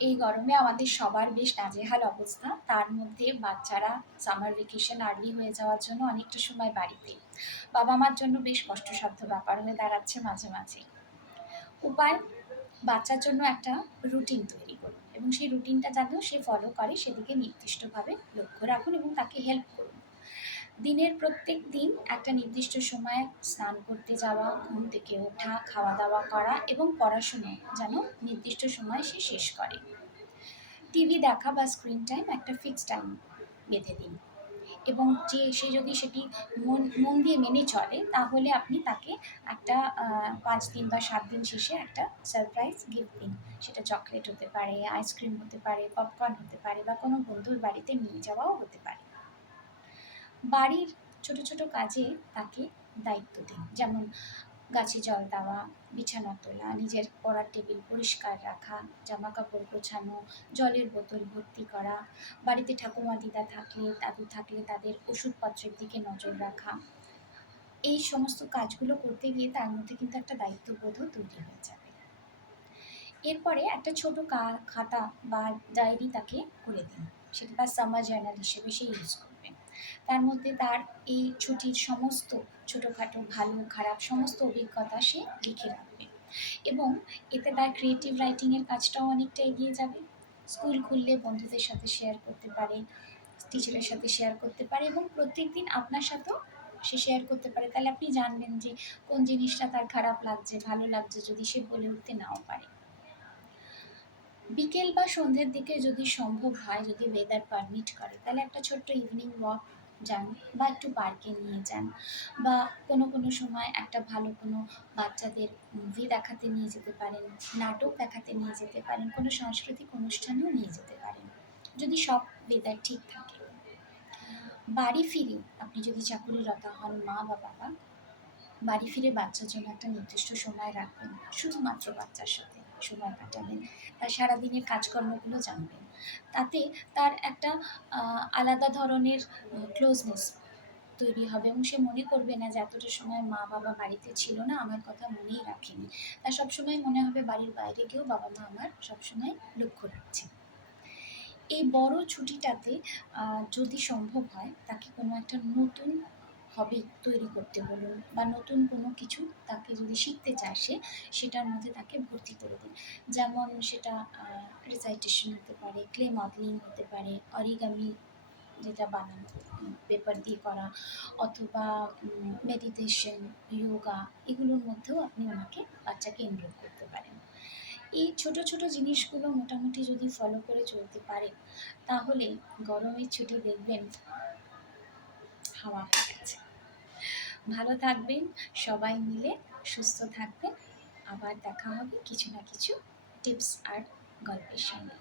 এই গরমে আমাদের সবার বেশ নাজেহাল অবস্থা। তার মধ্যে বাচ্চারা সামার ভ্যাকেশন আর্লি হয়ে যাওয়ার জন্য অনেকটা সময় বাড়িতে। বাবা-মার জন্য বেশ কষ্টসাধ্য ব্যাপার হয়ে দাঁড়াচ্ছে মাঝে, মাঝে। উপায়, বাচ্চার জন্য একটা রুটিন তৈরি করুন এবং সেই রুটিনটা যেন সে ফলো করে সেদিকে নির্দিষ্টভাবে লক্ষ্য রাখুন এবং তাকে হেল্প করুন। দিনের প্রত্যেক দিন একটা নির্দিষ্ট সময়ে স্নান করতে যাওয়া, ঘুম থেকে ওঠা, খাওয়া-দাওয়া করা এবং পড়াশুনো যেন নির্দিষ্ট সময়ে সে শেষ করে। টিভি দেখা বা স্ক্রিন টাইম একটা ফিক্সড টাইম বেঁধে দিন এবং সে যদি সেটি মন দিয়ে মেনে চলে তাহলে আপনি তাকে একটা ৫ দিন বা ৭ দিন শেষে একটা সারপ্রাইজ গিফট দিন। সেটা চকলেট হতে পারে, আইসক্রিম হতে পারে, পপকর্ন হতে পারে বা কোনো বন্ধুর বাড়িতে নিয়ে যাওয়াও হতে পারে। বাড়ির ছোট, ছোট কাজে তাকে দায়িত্ব দিন। যেমন গাছে জল দেওয়া, বিছানা তোলা, নিজের পড়ার টেবিল পরিষ্কার রাখা, জামাকাপড় গোছানো, জলের বোতল ভর্তি করা, বাড়িতে ঠাকুমা দিদা থাকলে, দাদু থাকলে তাদের ওষুধপত্রের দিকে নজর রাখা। এই সমস্ত কাজগুলো করতে গিয়ে তার মধ্যে কিন্তু একটা দায়িত্ববোধও তৈরি হয়ে যাবে। এরপরে একটা ছোট খাতা বা ডায়েরি তাকে করে দিন। সেটা তার সামার জার্নাল হিসেবে সে ইউজ করবে। তার মধ্যে তার এই ছুটির সমস্ত ছোটোখাটো ভালো খারাপ সমস্ত অভিজ্ঞতা সে লিখে রাখবে এবং এতে তার ক্রিয়েটিভ রাইটিংয়ের কাজটাও অনেকটা এগিয়ে যাবে। স্কুল খুললে বন্ধুদের সাথে শেয়ার করতে পারে, টিচারের সাথে শেয়ার করতে পারে এবং প্রত্যেকদিন আপনার সাথেও সে শেয়ার করতে পারে। তাহলে আপনি জানবেন যে কোন জিনিসটা তার খারাপ লাগছে, ভালো লাগছে যদি সে বলে উঠতে নাও পারে। বিকেল বা সন্ধ্যের দিকে যদি সম্ভব হয়, যদি ওয়েদার পারমিট করে, তাহলে একটা ছোট্ট ইভিনিং ওয়াক যান বা একটু পার্কে নিয়ে যান বা কোনো কোনো সময় একটা ভালো কোনো বাচ্চাদের মুভি দেখাতে নিয়ে যেতে পারেন, নাটক দেখাতে নিয়ে যেতে পারেন, কোনো সাংস্কৃতিক অনুষ্ঠানেও নিয়ে যেতে পারেন, যদি সব ওয়েদার ঠিক থাকে। বাড়ি ফিরে আপনি যদি চাকুরিরত হন মা বা বাবা, বাড়ি ফিরে বাচ্চার জন্য একটা নির্দিষ্ট সময় রাখবেন, শুধুমাত্র বাচ্চার সাথে সময় কাটাবেন, তার সারাদিনের কাজকর্মগুলো জানবেন। তাতে তার একটা আলাদা ধরনের ক্লোজনেস তৈরি হবে এবং সে মনে করবে না যে এতটা সময় মা বাবা বাড়িতে ছিল না, আমার কথা মনেই রাখেনি। তার সবসময় মনে হবে বাড়ির বাইরে গিয়েও বাবা মা আমার সবসময় লক্ষ্য রাখছে। এই বড় ছুটিটাতে যদি সম্ভব হয় তাকে কোনো একটা নতুন হবি তৈরি করতে বলুন বা নতুন কোনো কিছু তাকে যদি শিখতে চায় সে, সেটার মধ্যে তাকে ভর্তি করে দিন। যেমন সেটা রিসাইটেশন হতে পারে, ক্লে মডেলিং হতে পারে, অরিগামি যেটা বানানো পেপার দিয়ে করা, অথবা মেডিটেশন, যোগা, এগুলোর মধ্যেও আপনি ওনাকে বাচ্চাকে এনরোল করতে পারেন। এই ছোট, ছোট জিনিসগুলো মোটামুটি যদি ফলো করে চলতে পারেন, তাহলে গরমের ছুটি দেখবেন হাওয়া হয়ে গেছে। ভালো থাকবেন, সবাই মিলে সুস্থ থাকবেন। আবার দেখা হবে কিছু না কিছু টিপস আর গল্পের সঙ্গে।